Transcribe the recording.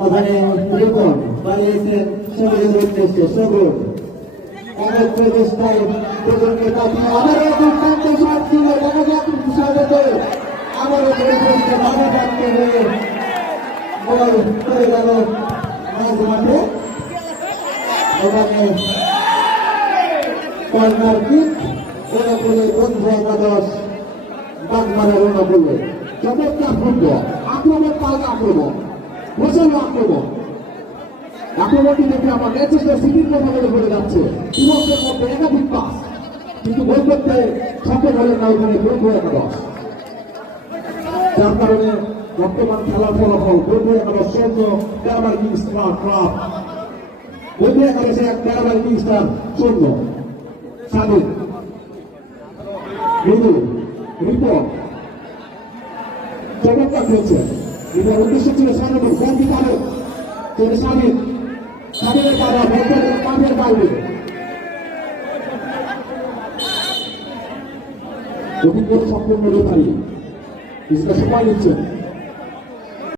ওখানে রিপন বানিয়েছেন সবুজের উদ্দেশ্যে সবুজ অনেক প্রচেষ্টায় দুজনকে কাটিয়ে আবারও দুর্দান্ত শট ছিল দেখা যাক স্বাগত আবারও প্রচেষ্টা বাধা প্রাপ্ত হয়ে বল করে গেল মাঝ মাঠে ওখানে কর্নার কিক অনুকূলে বন্ধু একাদশ বাগমারের অনুকূলে চমৎকার ফুটবল আক্রমণ পাল্টা আক্রমণ প্রচন্ড আক্রমণ আক্রমণটি দেখে আমার ম্যানচেস্টার সিটির কথা বলে যাচ্ছে ইমোসের মধ্যে একাধিক পাস কিন্তু গোল করতে সফল হলেন না ওখানে বন্ধু একাদশ যার কারণে বর্তমান খেলার ফলাফল বন্ধু একাদশ শূন্য ক্যারাবাল কিংস ক্লাব বন্ধু একাদশে এক ক্যারাবাল কিংস ক্লাব শূন্য স্বাধীন মৃদু রিপোর্ট চমৎকার খেলছে এটার উদ্দেশ্য ছিল স্বাধীন বন্ধু পাবে তিনি স্বাধীন স্বাধীনের দ্বারা বন্ধুদের কাঁধের বাইরে অভিজ্ঞ সম্পূর্ণ রেফারি কিছুটা সময় নিচ্ছেন